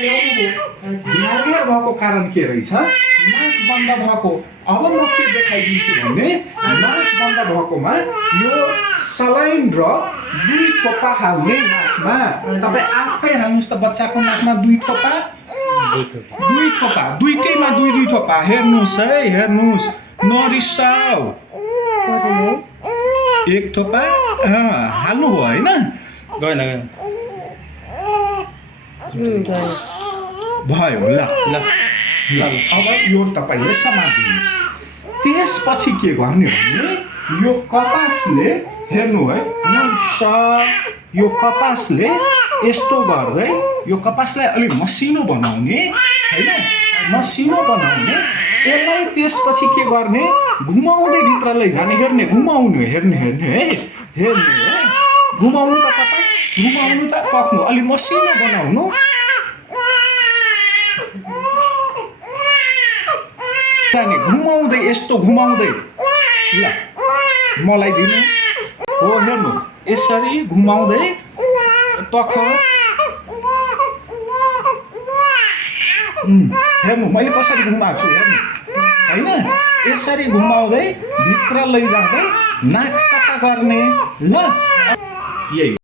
घ्यार भएको कारण के रहेछ नाक बन्द भएको अब म के देखाइदिन्छु भने नाक बन्द भएकोमा यो सलाइन ड्रप 2 थोपा हाल्ने नाकमा तपाईँ आफै हाल्नुहोस् त बच्चाको नाकमा 2 थोपा 2 थोपा दुईटैमा 2 थोपा हेर्नुहोस् है हेर्नुहोस् नरिसाउ 1 थोपा हाल्नुभयो होइन गएन भयो ल ल ल अब यो तपाईँले समात्दिनुहोस् त्यसपछि के गर्ने भने यो कपासले हेर्नु है यो कपासले यस्तो गर्दै यो कपासलाई अलिक मसिनो बनाउने होइन मसिनो बनाउने यसलाई त्यसपछि के गर्ने घुमाउँदै भित्र लैजाने हेर्ने घुमाउनु हेर्ने हेर्ने है हेर्ने है घुमाउनु त तपाईँ घुमाउनु त पक्नु अलिक मसिनो बनाउनु जाने घुमाउँदै यस्तो घुमाउँदै ल मलाई दिनुहोस् हो हेर्नु यसरी घुमाउँदै पख हेर्नु मैले कसरी घुमाएको छु हेर्नु होइन यसरी घुमाउँदै भित्र लैजाँदै नाक सफा गर्ने ल यही